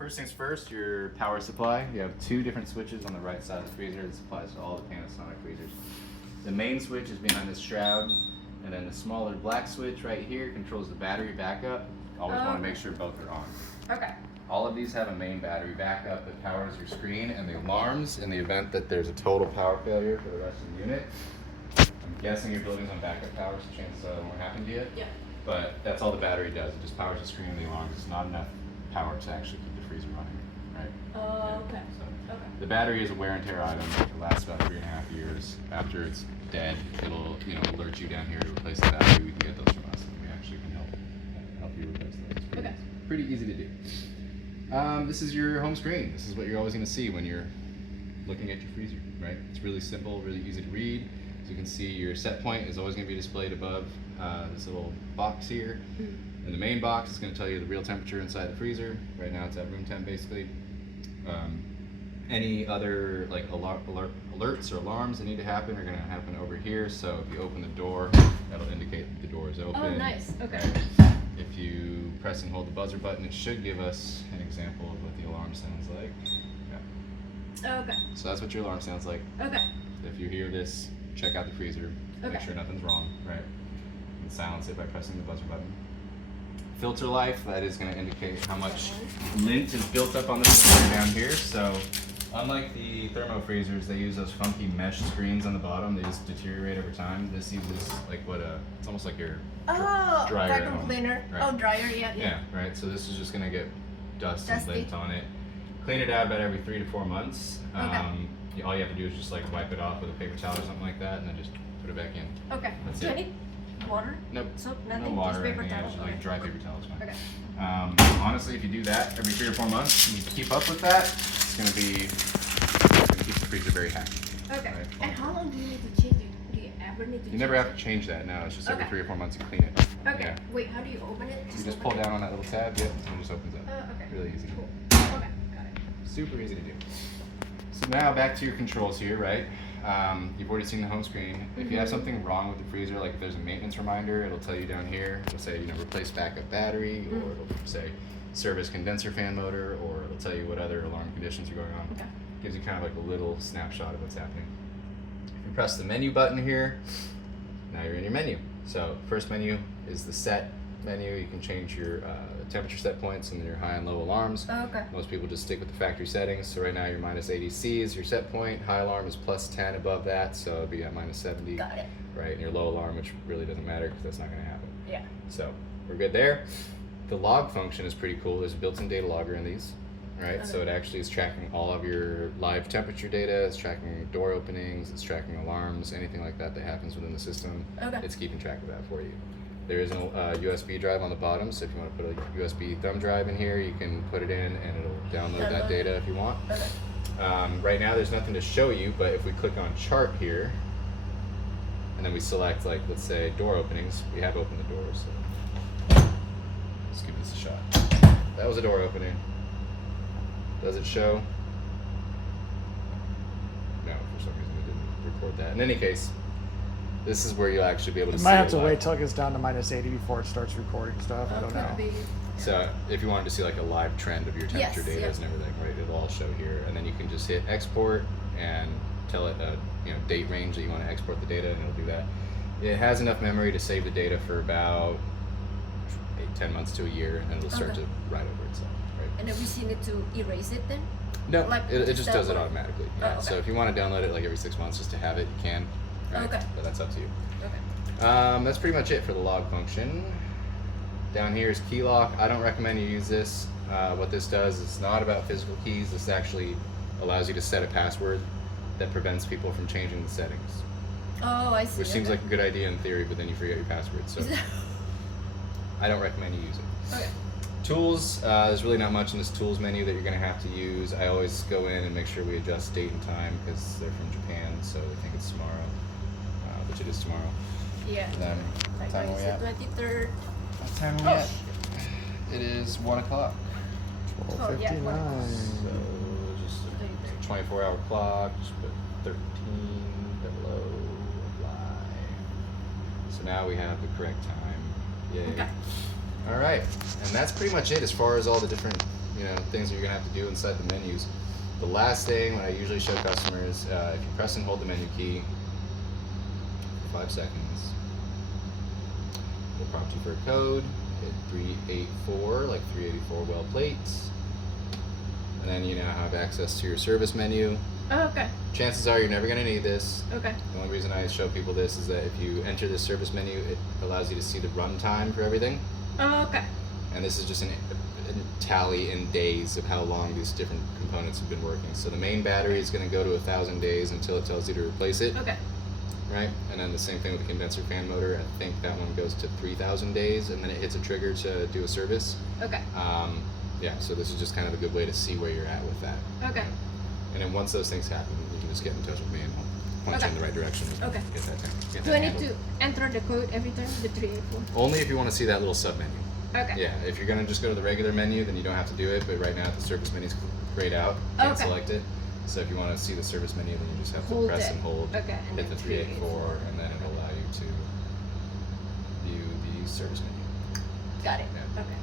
First things first, your power supply. You have two different switches on the right side of the freezer. This applies to all the Panasonic freezers. The main switch is behind this shroud, and then the smaller black switch right here controls the battery backup. Always want to make sure both are on. Okay. All of these have a main battery backup that powers your screen and the alarms in the event that there's a total power failure for the rest of the unit. I'm guessing your building's on backup power, so chances are that won't happen to you. Yeah. But that's all the battery does. It just powers the screen and the alarms. It's not enough power to actually keep the freezer running, right? Oh, okay. So Okay. the battery is a wear and tear item. It lasts about 3.5 years. After it's dead, it'll alert you down here to replace the battery. We can get those from us, and we actually can help you replace those. It's pretty easy to do. This is your home screen. This is what you're always going to see when you're looking at your freezer, right? It's really simple, really easy to read. As you can see, your set point is always going to be displayed above this little box here. In the main box, it's going to tell you the real temperature inside the freezer. Right now, it's at room temp, basically. Any other like alerts or alarms that need to happen are going to happen over here. So if you open the door, that'll indicate that the door is open. Oh, nice. Okay. Right? If you press and hold the buzzer button, it should give us an example of what the alarm sounds like. Yeah. Okay. So that's what your alarm sounds like. Okay. If you hear this, check out the freezer. Make Okay. sure nothing's wrong, right? And silence it by pressing the buzzer button. Filter life, that is going to indicate how much lint is built up on the freezer down here. So unlike the thermo freezers, they use those funky mesh screens on the bottom. They just deteriorate over time. This uses like it's almost like your dryer at vacuum home. cleaner. Right. Oh, dryer. Yeah. Yeah, right. So this is just gonna get dust and Dusty. lint on it. Clean it out about every 3 to 4 months. Okay. All you have to do is just like wipe it off with a paper towel or something like that, and then just put it back in. Okay. That's Do it. I need water? Nope. Soap? No Nothing? water Just or paper anything. towel? Just like dry paper towel is fine. Okay. Honestly, if you do that every 3 or 4 months, and you keep up with that, it's gonna keep the freezer very happy. Okay. Right. And how long do you need to change it? Do you ever need to You change never it? have to change that. No, it's just every Okay. 3 or 4 months you clean it. Okay. Yeah. Wait, how do you open it? You just open pull it? down on that little tab, yep, and it just opens up. Okay. Really easy. Cool. Okay. Got it. Super easy to do. So now back to your controls here, right? You've already seen the home screen. If you have something wrong with the freezer, like if there's a maintenance reminder, it'll tell you down here. It'll say, replace backup battery, or it'll say service condenser fan motor, or it'll tell you what other alarm conditions are going on. Okay. Gives you kind of like a little snapshot of what's happening. If you press the menu button here, now you're in your menu. So first menu is the set menu. You can change your temperature set points and then your high and low alarms. Okay. Most people just stick with the factory settings. So right now your minus 80 C is your set point. High alarm is plus 10 above that, so it'll be at minus 70. Got it. Right, and your low alarm, which really doesn't matter because that's not going to happen. Yeah. So we're good there. The log function is pretty cool. There's a built-in data logger in these. Right, so it actually is tracking all of your live temperature data. It's tracking door openings. It's tracking alarms, anything like that that happens within the system. Okay. It's keeping track of that for you. There is a USB drive on the bottom, so if you want to put a USB thumb drive in here, you can put it in and it'll download that data if you want. Okay. Right now there's nothing to show you, but if we click on chart here, and then we select, like, let's say door openings, we have opened the doors, so let's give this a shot. That was a door opening. Does it show? No, for some reason it didn't record that. In any case, this is where you'll actually be able to You see might have it to live. wait till it gets down to minus 80 before it starts recording stuff. I don't know. Could be. So if you wanted to see like a live trend of your temperature Yes, data yeah. and everything, right, it'll all show here. And then you can just hit export and tell it a date range that you want to export the data, and it'll do that. It has enough memory to save the data for about 10 months to a year, and then it'll start Okay. to write over itself. Right? And then we still need to erase it then? No, Like, it just just that does it one? automatically. Oh, Yeah. okay. So if you want to download it like every 6 months just to have it, you can. Right? Okay. But that's up to you. Okay. That's pretty much it for the log function. Down here is key lock. I don't recommend you use this. What this does is it's not about physical keys. This actually allows you to set a password that prevents people from changing the settings, Oh, I see. which seems like a good idea in theory, but then you forget your password. So I don't recommend you use it. Okay. Tools, there's really not much in this tools menu that you're going to have to use. I always go in and make sure we adjust date and time because they're from Japan, so they think it's tomorrow, which it is tomorrow. Yeah. Then, what Like, time are we at? 23rd. What time are we Oh. at? It is 1 o'clock. Oh, yeah, 12:59. So just a 24-hour clock, just put 13 below apply. So now we have the correct time. Yay. Okay. All right, and that's pretty much it as far as all the different, things that you're gonna have to do inside the menus. The last thing, what I usually show customers, if you press and hold the menu key for 5 seconds, it'll prompt you for a code. Hit 384, like 384 well plates, and then you now have access to your service menu. Oh, okay. Chances are you're never gonna need this. Okay. The only reason I show people this is that if you enter this service menu, it allows you to see the runtime for everything. Oh, okay. And this is just a tally in days of how long these different components have been working. So the main battery is going to go to 1,000 days until it tells you to replace it. Okay. Right? And then the same thing with the condenser fan motor. I think that one goes to 3,000 days, and then it hits a trigger to do a service. Okay. Yeah, so this is just kind of a good way to see where you're at with that. Okay. And then once those things happen, you can just get in touch with me and I'll point you in the right direction. And Okay. Get that thing. Get Do that I need handled. to enter the code every time? The 384? Only if you want to see that little sub menu. Okay. Yeah, if you're gonna just go to the regular menu, then you don't have to do it. But right now, the service menu's grayed out. You can't Okay. select it. So if you want to see the service menu, then you just have to Hold press it. and hold. Okay, and Hit then the 384, and then it'll allow you to view the service menu. Got it. Yeah. Okay.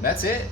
That's it.